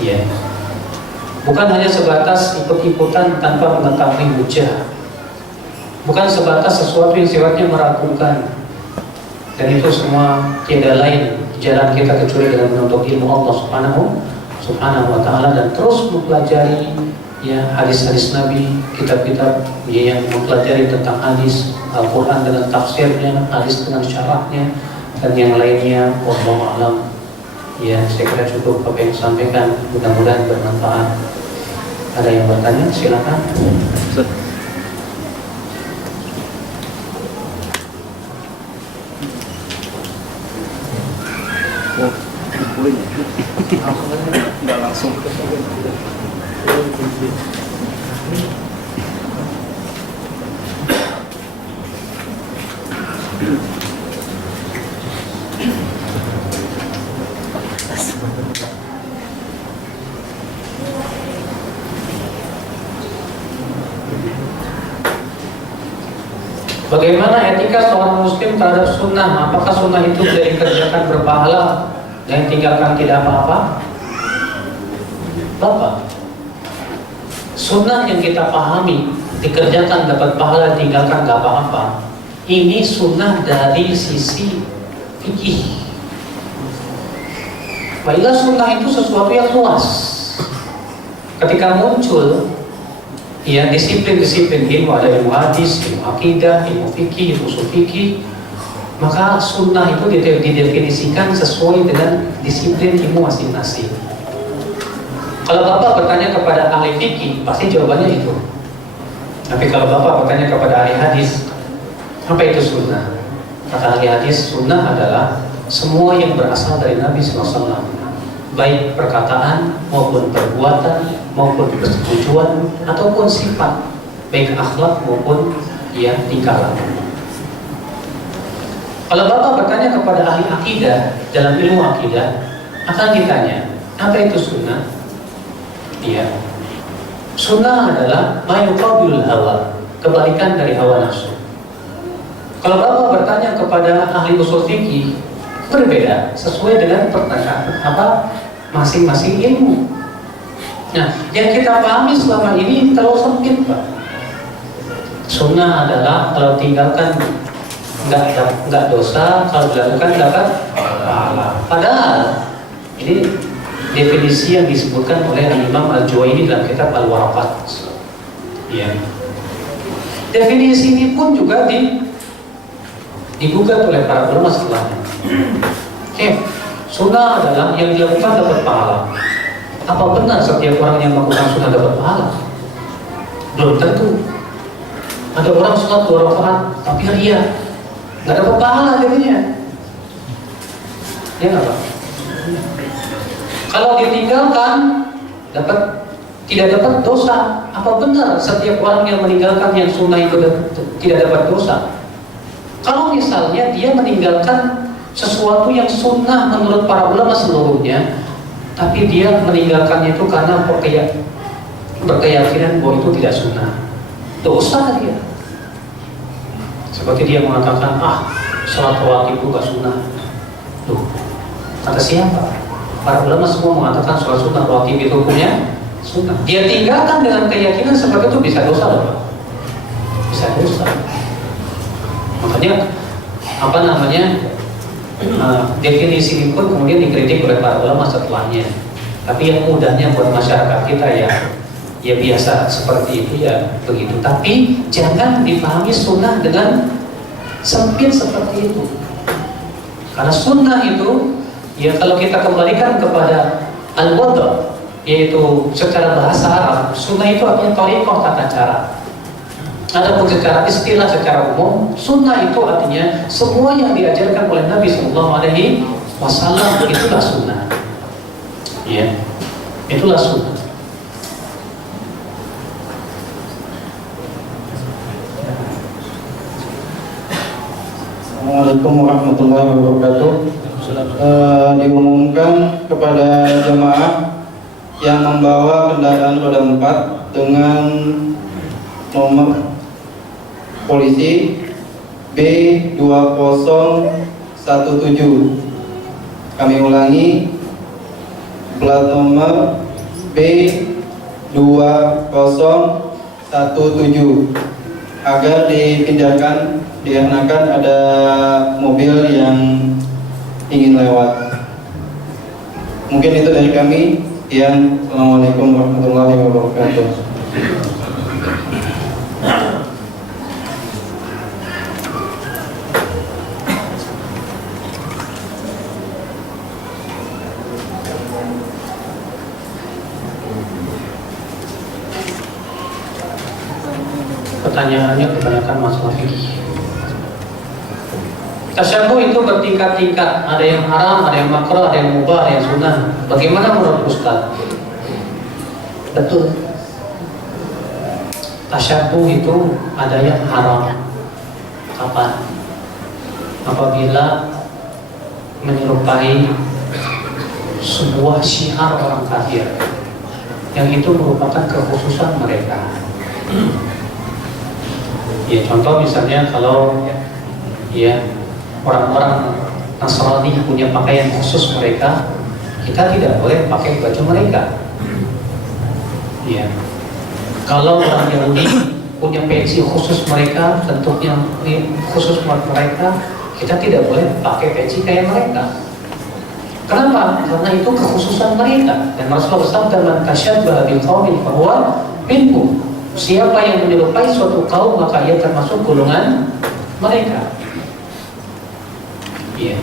Ya, bukan hanya sebatas ikut-ikutan tanpa mengetahui hujah, bukan sebatas sesuatu yang sifatnya meragukan. Dan itu semua tiada lain jalan kita kecuali dengan menuntut ilmu Allah Subhanahu wa Ta'ala, dan terus mempelajari ya hadis-hadis Nabi, kitab-kitab ya, yang mempelajari tentang hadis, Al-Quran dengan tafsirnya, hadis dengan syarahnya, dan yang lainnya. Wallahu a'lam. Ya, saya kira cukup apa yang sampaikan, mudah-mudahan bermanfaat. Ada yang bertanya, silakan. Nggak langsung. Bagaimana etika seorang muslim terhadap sunnah? Apakah sunnah itu bisa dikerjakan berpahala dan tinggalkan tidak apa-apa? Bapak, sunnah yang kita pahami dikerjakan dapat pahala, tinggalkan gak apa-apa, ini sunnah dari sisi fikih. Baiklah, sunnah itu sesuatu yang luas. Ketika muncul ya disiplin-disiplin ilmu, ada ilmu hadis, ilmu akidah, ilmu fikih, ilmu usul fikih, maka sunnah itu didefinisikan sesuai dengan disiplin ilmu masing-masing. Kalau Bapak bertanya kepada ahli fikih, pasti jawabannya itu. Tapi kalau Bapak bertanya kepada ahli hadis, apa itu sunnah? Kata ahli hadis, sunnah adalah semua yang berasal dari Nabi SAW, baik perkataan maupun perbuatan maupun persetujuan ataupun sifat, baik akhlak maupun ya tingkah laku. Kalau Bapak bertanya kepada ahli akidah dalam ilmu akidah, akan ditanya, apa itu sunnah? Ya, sunnah adalah ma yuqabilul hawa, kebalikan dari hawa nafsu. Kalau Bapak bertanya kepada ahli usul fikih, berbeda sesuai dengan pertanyaan apa masing-masing ilmu. Nah, yang kita pahami selama ini terlalu sempit, Pak. Sunnah adalah kalau tinggalkan nggak dosa, kalau dilakukan dapat pahala. Padahal ini definisi yang disebutkan oleh Imam Al-Juwayni dalam kitab Al-Waraqat. Ya. Definisi ini pun juga digugat oleh para ulama setelahnya. Sunnah adalah yang dilakukan dapat pahala. Apa benar setiap orang yang melakukan sunnah dapat pahala? Belum tentu. Ada orang sholat 2 rakaat tapi ria, nggak dapat pahala jadinya. Ya nggak, Pak? Kalau ditinggalkan tidak dapat dosa. Apa benar setiap orang yang meninggalkan yang sunnah itu tidak dapat dosa? Kalau misalnya dia meninggalkan sesuatu yang sunnah menurut para ulama seluruhnya, tapi dia meninggalkannya itu karena berkeyakinan bahwa itu tidak sunnah, dosa dia. Seperti dia mengatakan, sholat rawatib itu gak sunnah. Tuh, kata siapa? Para ulama semua mengatakan sholat sunnah rawatib itu hukumnya sunnah. Dia tinggalkan dengan keyakinan seperti itu, bisa dosa loh, Pak. Bisa dosa. Makanya definisi ini pun kemudian dikritik oleh para ulama setelahnya. Tapi yang mudahnya buat masyarakat kita ya biasa seperti itu ya begitu. Tapi jangan dipahami sunnah dengan sempit seperti itu. Karena sunnah itu ya kalau kita kembalikan kepada al-wada', yaitu secara bahasa Arab, sunnah itu artinya thariqah, tata cara. Adapun secara istilah, secara umum, sunnah itu artinya semua yang diajarkan oleh Nabi Sallallahu Alaihi Wasallam itulah sunnah. Ya, itulah sunnah. Assalamualaikum warahmatullahi wabarakatuh. Diumumkan kepada jemaah yang membawa kendaraan roda 4 dengan nomor polisi B2017. Kami ulangi, plat nomor B2017, agar dipindahkan dikarenakan ada mobil yang ingin lewat. Mungkin itu dari kami. Assalamualaikum warahmatullahi wabarakatuh. Pertanyaannya kebanyakan masalah fikih. Tasyabuh itu bertingkat-tingkat, ada yang haram, ada yang makruh, ada yang mubah, ada yang sunnah. Bagaimana menurut Ustaz? Betul. Tasyabuh itu ada yang haram. Kapan? Apabila menyerupai sebuah syiar orang kafir, yang itu merupakan kekhususan mereka. Ya, contoh misalnya kalau ya orang-orang Nasrani punya pakaian khusus mereka, kita tidak boleh pakai baju mereka. Ya, kalau orang Yahudi punya peci khusus mereka, bentuknya khusus buat mereka, kita tidak boleh pakai peci kayak mereka. Kenapa? Karena itu kekhususan mereka. Dan Rasulullah bersabda, "Man tashabbaha biqaumin fahuwa minhum." Siapa yang menyerupai suatu kaum, maka ia termasuk golongan mereka. Iya.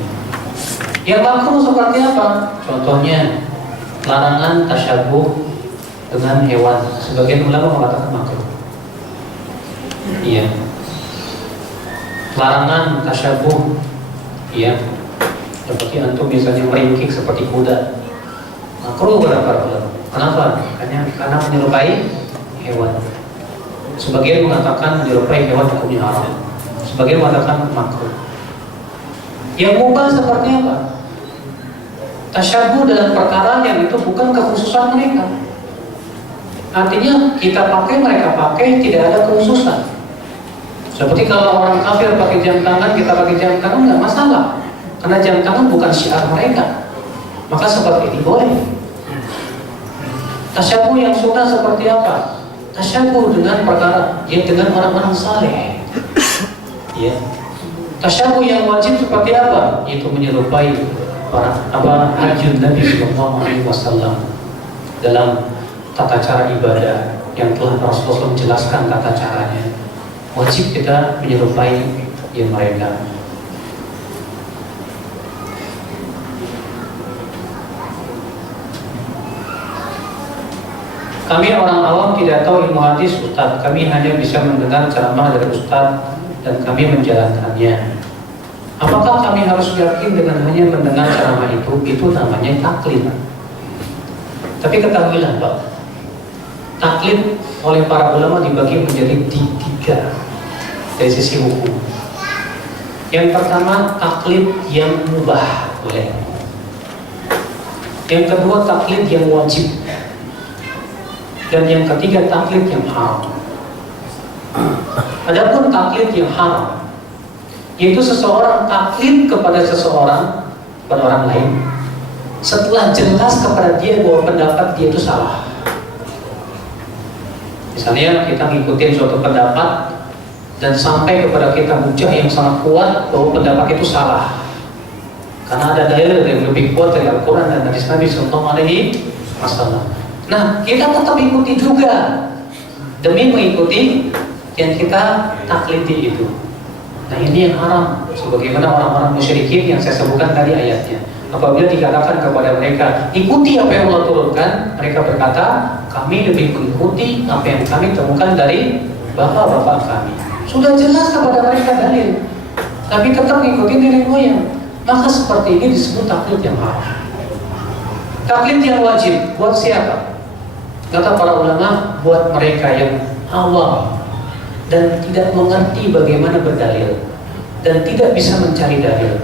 Yang makruh seperti apa? Contohnya larangan tasyabuh dengan hewan. Sebagian ulama mengatakan makruh. Iya. Larangan tasyabuh. Iya. Seperti antum misalnya meringkik seperti kuda. Makruh berapa ulama? Kenapa? Karena menyerupai hewan. Sebagian mengatakan menyerupai hewan hukumnya haram. Sebagian mengatakan makruh. Yang mubah seperti apa? Tasyabuh dalam perkara yang itu bukan kekhususan mereka. Artinya kita pakai, mereka pakai, tidak ada kekhususan. Seperti kalau orang kafir pakai jam tangan, kita pakai jam tangan, nggak masalah. Karena jam tangan bukan syiar mereka. Maka seperti ini boleh. Tasyabuh yang sunnah seperti apa? Tasyabuh dengan perkara, ya dengan orang-orang saleh. Ya. Tasyabuh yang wajib seperti apa? Itu menyerupai para hajjun Nabi Sallallahu Alaihi Wasallam dalam tata cara ibadah yang telah Rasulullah menjelaskan tata caranya. Wajib kita menyerupai yang mereka. Kami orang awam tidak tahu ilmu hadis Ustaz. Kami hanya bisa mendengar ceramah dari Ustaz dan kami menjalankannya. Apakah kami harus yakin dengan hanya mendengar ceramah itu? Itu namanya taklid. Tapi ketahuilah Pak, taklid oleh para ulama dibagi menjadi tiga dari sisi hukum. Yang pertama, taklid yang mubah, boleh. Yang kedua, taklid yang wajib. Dan yang ketiga, taklid yang haram. Adapun taklid yang haram, yaitu seseorang taklid kepada seseorang, kepada orang lain, setelah jelas kepada dia bahwa pendapat dia itu salah. Misalnya kita ngikutin suatu pendapat dan sampai kepada kita hujah yang sangat kuat bahwa pendapat itu salah, karena ada dalil yang lebih kuat dari Al-Quran dan hadis Nabi Sallallahu Alaihi Wasallam. Nah, kita tetap ikuti juga demi mengikuti yang kita taklidi itu. Nah, ini yang haram, sebagaimana orang-orang musyrikin yang saya sebutkan tadi ayatnya. Apabila dikatakan kepada mereka, ikuti apa yang Allah turunkan, mereka berkata, kami lebih mengikuti apa yang kami temukan dari bapak-bapak kami. Sudah jelas kepada mereka dalil, tapi tetap ngikutin nenek moyang. Maka seperti ini disebut taklid yang haram. Taklid yang wajib buat siapa? Kata para ulama, buat mereka yang awam dan tidak mengerti bagaimana berdalil dan tidak bisa mencari dalil.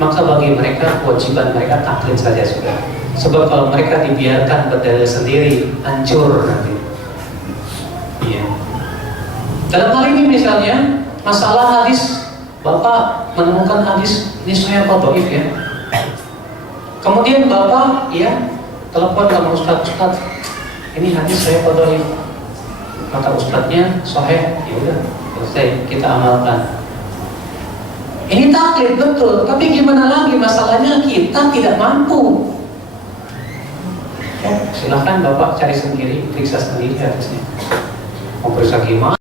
Maka bagi mereka kewajiban mereka taklid saja sudah. Sebab kalau mereka dibiarkan berdalil sendiri, hancur nanti. Iya. Dalam hal ini misalnya masalah hadis, Bapak menemukan hadis ini saya apa dhaif ya. Kemudian Bapak ya telepon sama Ustaz, ini hadis saya apa dhaif. Kata Ustaznya sahih, ya udah selesai kita amalkan. Ini taklid betul, tapi gimana lagi masalahnya kita tidak mampu. Ya, silahkan Bapak cari sendiri, periksa sendiri hadisnya. Mau periksa gimana?